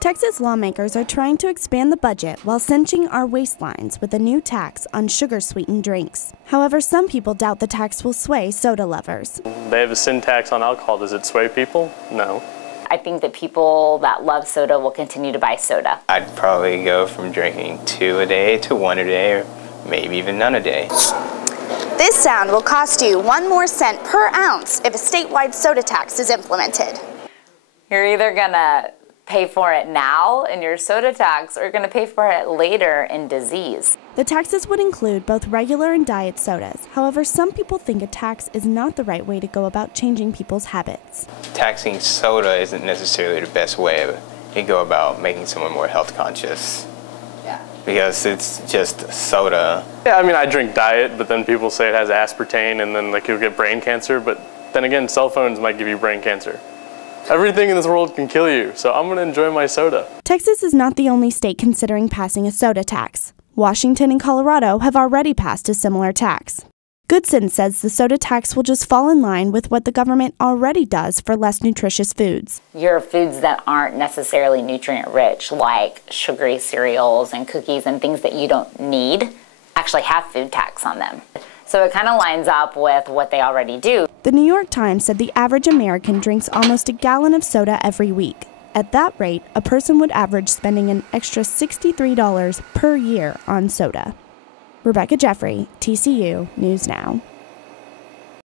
Texas lawmakers are trying to expand the budget while cinching our waistlines with a new tax on sugar-sweetened drinks. However, some people doubt the tax will sway soda lovers. They have a sin tax on alcohol. Does it sway people? No. I think that people that love soda will continue to buy soda. I'd probably go from drinking 2 a day to 1 a day, or maybe even none a day. This sound will cost you 1 more cent per ounce if a statewide soda tax is implemented. You're either gonna pay for it now in your soda tax or you're gonna pay for it later in disease. The taxes would include both regular and diet sodas. However, some people think a tax is not the right way to go about changing people's habits. Taxing soda isn't necessarily the best way to go about making someone more health conscious. Because it's just soda. Yeah, I mean, I drink diet, but then people say it has aspartame and then like you'll get brain cancer, but then again, cell phones might give you brain cancer. Everything in this world can kill you, so I'm gonna enjoy my soda. Texas is not the only state considering passing a soda tax. Washington and Colorado have already passed a similar tax. Goodson says the soda tax will just fall in line with what the government already does for less nutritious foods. Your foods that aren't necessarily nutrient rich, like sugary cereals and cookies and things that you don't need, actually have food tax on them. So it kind of lines up with what they already do. The New York Times said the average American drinks almost a gallon of soda every week. At that rate, a person would average spending an extra $63 per year on soda. Rebecca Jeffrey, TCU News Now.